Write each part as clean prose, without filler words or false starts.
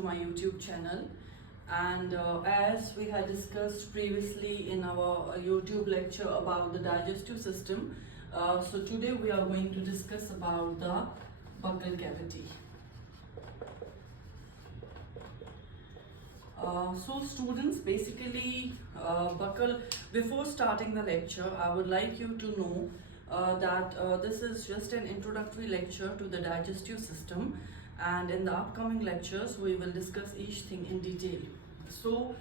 to my YouTube channel. And as we had discussed previously in our YouTube lecture about the digestive system, so today we are going to discuss about the buccal cavity. So students, basically buccal, before starting the lecture, I would like you to know that this is just an introductory lecture to the digestive system, and in the upcoming lectures we will discuss each thing in detail. So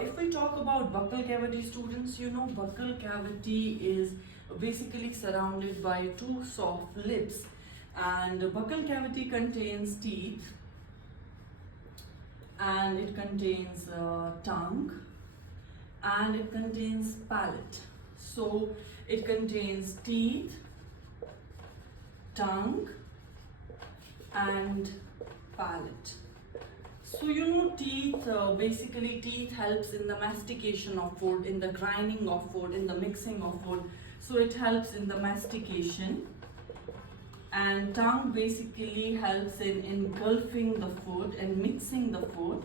if we talk about buccal cavity, students, you know buccal cavity is basically surrounded by two soft lips, and buccal cavity contains teeth, and it contains tongue, and it contains palate. So it contains teeth, tongue, and palate. So you know teeth, basically teeth helps in the mastication of food, in the grinding of food, in the mixing of food. So it helps in the mastication. And tongue basically helps in engulfing the food and mixing the food,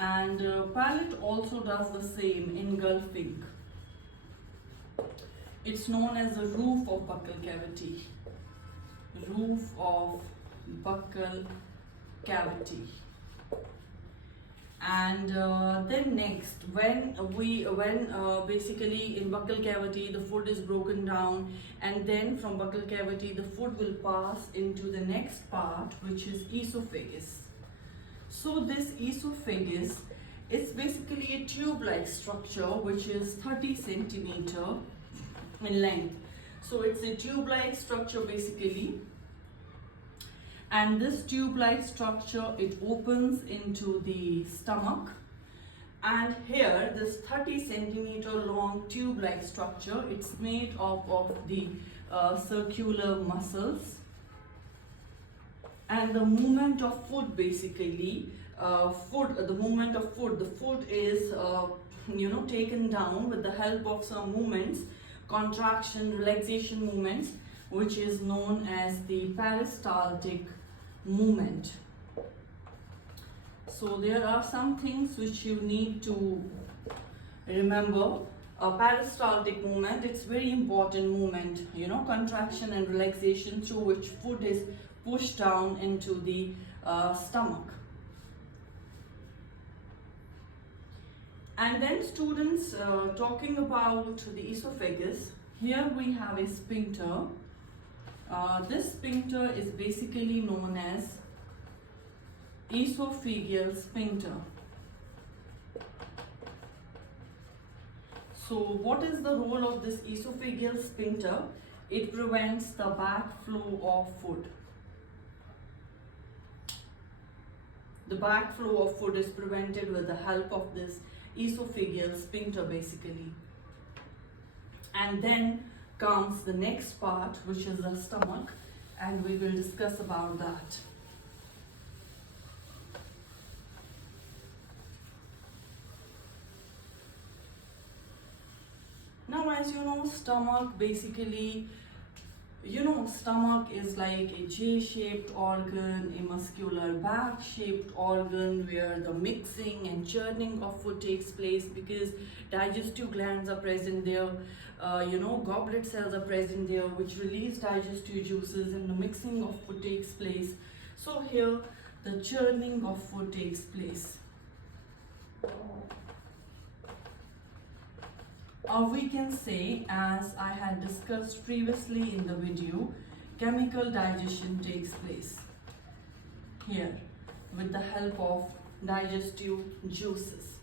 and palate also does the same, engulfing. It's known as the roof of buccal cavity. Roof of buccal cavity. And then next, when basically in buccal cavity the food is broken down, and then from buccal cavity the food will pass into the next part, which is esophagus. So this esophagus is basically a tube-like structure which is 30 centimeter in length. So it's a tube-like structure basically. And this tube-like structure, it opens into the stomach, and here this 30 centimeter long tube-like structure, it's made up of the circular muscles, and the movement of food basically, the movement of food, the food is taken down with the help of some movements, contraction, relaxation movements, which is known as the peristaltic movement. So there are some things which you need to remember. A peristaltic movement, it's very important movement, contraction and relaxation through which food is pushed down into the stomach. And then students, talking about the esophagus, here we have a sphincter. This sphincter is basically known as esophageal sphincter. So what is the role of this esophageal sphincter? It prevents the backflow of food. The backflow of food is prevented with the help of this esophageal sphincter basically. And then comes the next part, which is the stomach, and we will discuss about that. Now, as you know, stomach basically, stomach is like a J-shaped organ, a muscular bag-shaped organ where the mixing and churning of food takes place, because digestive glands are present there, goblet cells are present there which release digestive juices, and the mixing of food takes place. So here the churning of food takes place. Or we can say, as I had discussed previously in the video, chemical digestion takes place here with the help of digestive juices.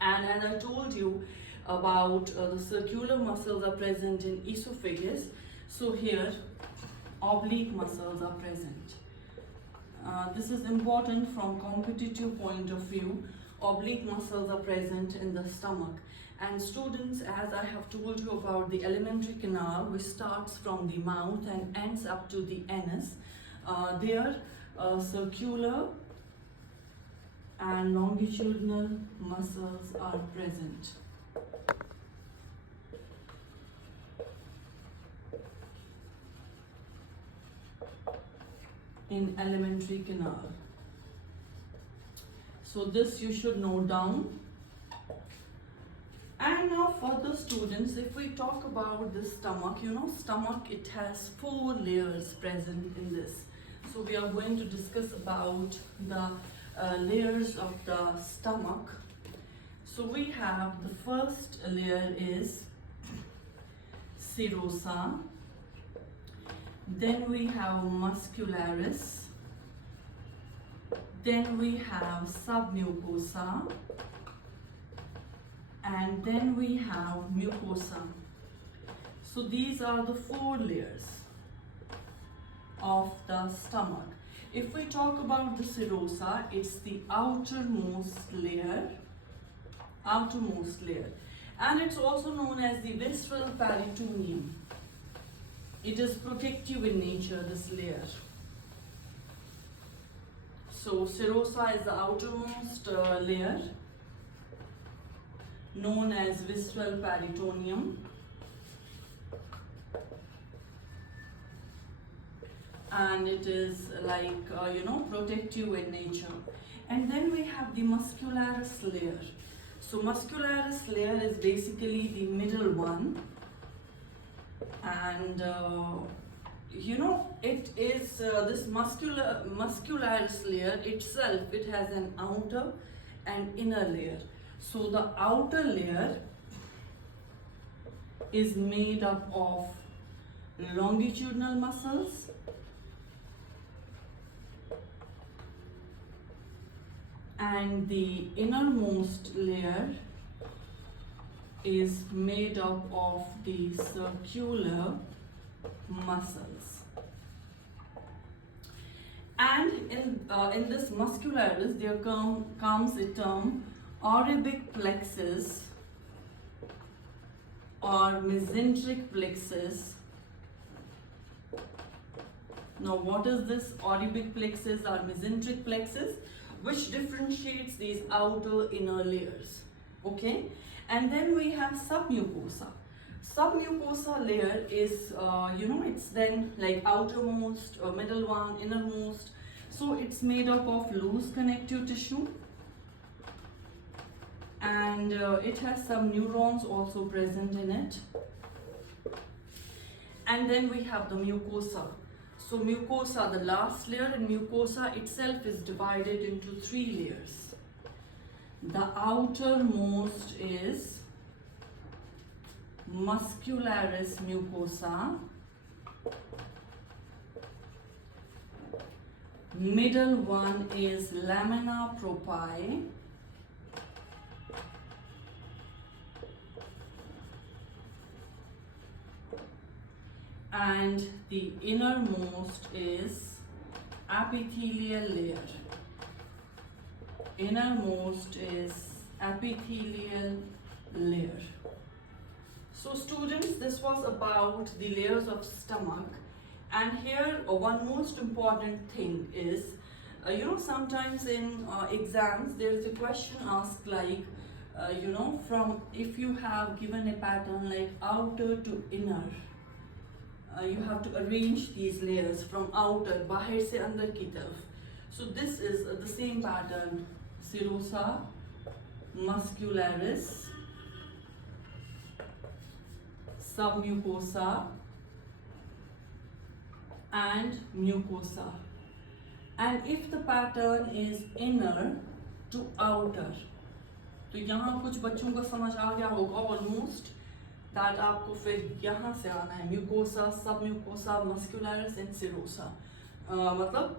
And as I told you about the circular muscles are present in esophagus, so here oblique muscles are present. This is important from competitive point of view. Oblique muscles are present in the stomach. And students, as I have told you about the alimentary canal, which starts from the mouth and ends up to the anus, there circular and longitudinal muscles are present. In alimentary canal. So this you should note down. And now for the students, if we talk about the stomach, stomach, it has 4 layers present in this. So we are going to discuss about the layers of the stomach. So we have the first layer is serosa, then we have muscularis, then we have submucosa, and then we have mucosa. So these are the 4 layers of the stomach. If we talk about the serosa, it's the outermost layer, and it's also known as the visceral peritoneum. It is protective in nature, this layer. So serosa is the outermost layer, known as visceral peritoneum, and it is like protective in nature. And then we have the muscularis layer. So muscularis layer is basically the middle one, and it is this muscularis layer itself, it has an outer and inner layer. So the outer layer is made up of longitudinal muscles, and the innermost layer is made up of the circular muscles. And in this muscularis, there comes a term Orbic plexus or mesenteric plexus. Now what is this Orbic plexus or mesenteric plexus? Which differentiates these outer inner layers, okay? And then we have submucosa. Submucosa layer is, it's then like outermost, middle one, innermost. So it's made up of loose connective tissue, and it has some neurons also present in it. And then we have the mucosa. So mucosa, the last layer in mucosa itself, is divided into 3 layers. The outermost is muscularis mucosa, middle one is lamina propria, and the innermost is epithelial layer. Innermost is epithelial layer. So students, this was about the layers of stomach. And here one most important thing is, sometimes in exams there is a question asked like, from if you have given a pattern like outer to inner, you have to arrange these layers from outer, bahar se andar ki taraf. So this is the same pattern: serosa, muscularis, submucosa, and mucosa. And if the pattern is inner to outer, तो यहाँ कुछ बच्चों को समझ आ गया होगा almost, that आपको फिर यहाँ से आना है mucosa, submucosa, muscularis and serosa. मतलब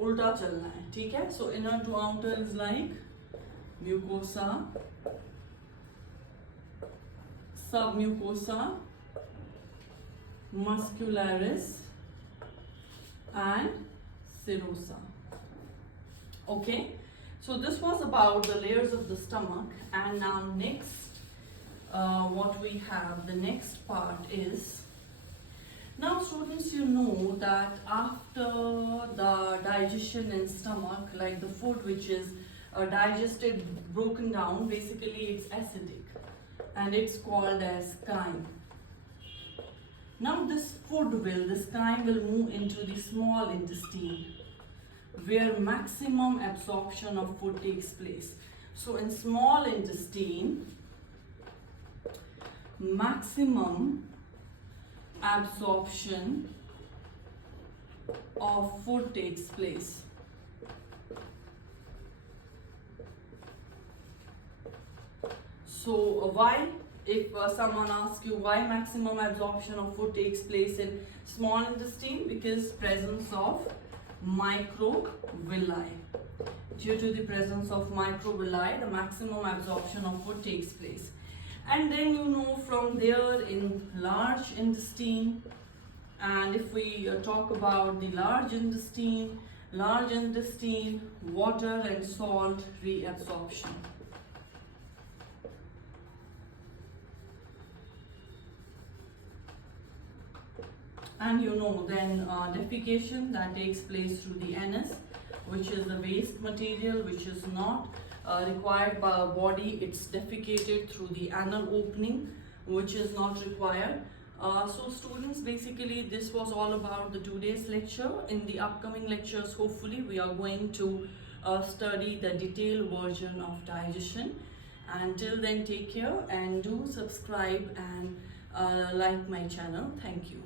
उल्टा चलना है, ठीक है? So inner to outer is like mucosa, submucosa, muscularis and serosa. Okay, so this was about the layers of the stomach. And now next, what we have, the next part is, now students, you know that after the digestion in stomach, like the food which is digested, broken down, basically it's acidic and it's called as chyme. Now this food will, this chyme will move into the small intestine. where maximum absorption of food takes place. So in small intestine, maximum absorption of food takes place. So why, if someone asks you why maximum absorption of food takes place in small intestine, because presence of microvilli. Due to the presence of microvilli, the maximum absorption of food takes place. And then you know from there in large intestine, and if we talk about the large intestine, water and salt reabsorption. And you know then defecation that takes place through the anus, which is the waste material which is not required by our body. It's defecated through the anal opening, which is not required. So students, basically this was all about the today's lecture. In the upcoming lectures, hopefully we are going to study the detailed version of digestion. Until then, take care and do subscribe and like my channel. Thank you.